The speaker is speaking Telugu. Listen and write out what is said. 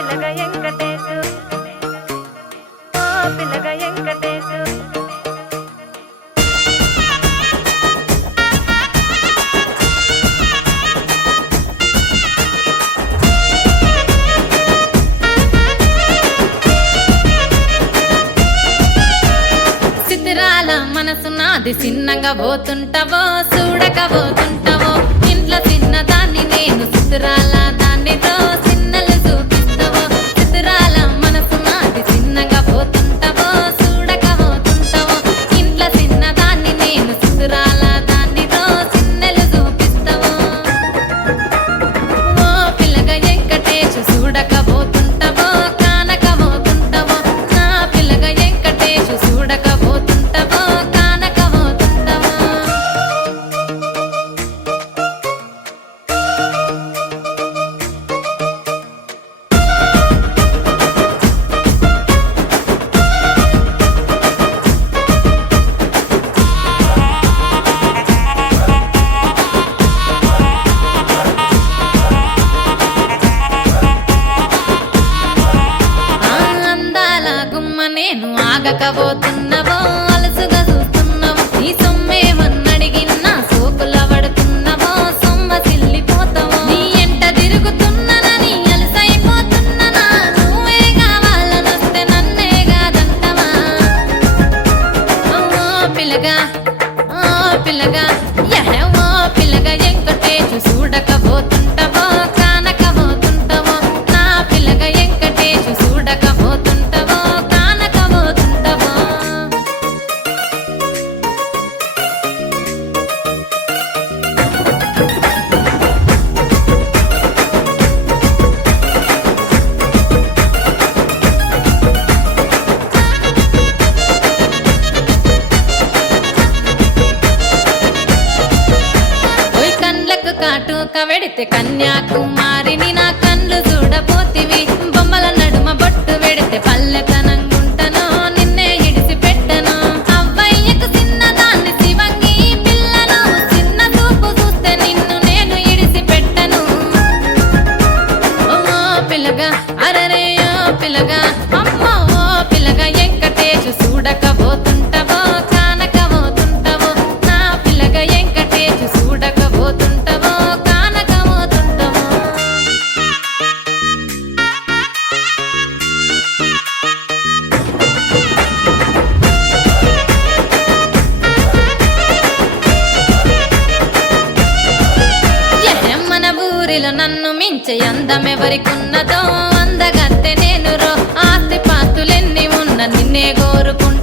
పిల్లగ వెంకటేశు ఓ పిల్లగ వెంకటేశు సిద్ధిరాల మనసు నాది చిన్నగా పోతుంటావో చూడక పోతుంటావో ఇంట్లో చిన్నదాన్ని నేను సిద్ధిరాల దాన్నితో చిన్నలు చూపిస్తావో సిద్ధిరాల మనసు నాది చిన్నగా పోతుంటావో చూడక పోతుంటావో ఇంట్లో చిన్నదాన్ని నేను సిద్ధిరాల దాన్నితో చిన్నలు చూపిస్తావో ఓ పిల్లగ వెంకటేశు చూడక పోతుంటావో కానక పోతుంటావో నా పిల్లగ వెంకటేశు చూడక పోతుంటావో కానక పోతుంటావో ఆ అందాల గుమ్మ నేను ఆగకపోతున్నావో అలసుగా చూస్తున్నావో నీ సొమ్మేమన్నడిగినా సోకుల పడుతున్నావో సొమ్మ సిల్లిపోతావో నీ ఎంట తిరుగుతున్నానని అలసైపోతున్నానా నువ్వే కావాలనొస్తే నన్నే కాదంటవా ఓ పిల్లగా ఓ పిల్లగా ఓ పిల్లగా వెంకటేశు చూడకపోతుంటావో కానకపోతుంటావో నా పిల్లగా వెంకటేశు చూడకపోతుంటావో కానకపోతుంటావో ఓయ్ కండ్లకు కాటుక వెడితే కన్యాకుమారిని నా కండ్లు చూడపోతివి బొమ్మల నడుమ బొట్టు వెడితే పల్లెతనంగుంటను నిన్నే ఇడిసి పెట్టను అవ్వయ్యకు చిన్నదాన్ని శివంగి పిల్లను చిన్న చూపు చూస్తే నిన్ను నేను ఇడిసి పెట్టను ఓ పిల్లగా అరరే ఓ పిల్లగా అమ్మో ఓ పిల్లగా వెంకటేశు చూడకపోతుంటావో కానకపోతుంటావో నా పిల్లగా వెంకటేశు చూడకపోతుంటావో కానకపోతుంటావో మన ఊరిలో నన్ను మించే అందమెవరికున్నదో అందగత్తె నేను రో ఆస్తి పాస్తులెన్ని ఉన్న నిన్నే కోరుకుంటా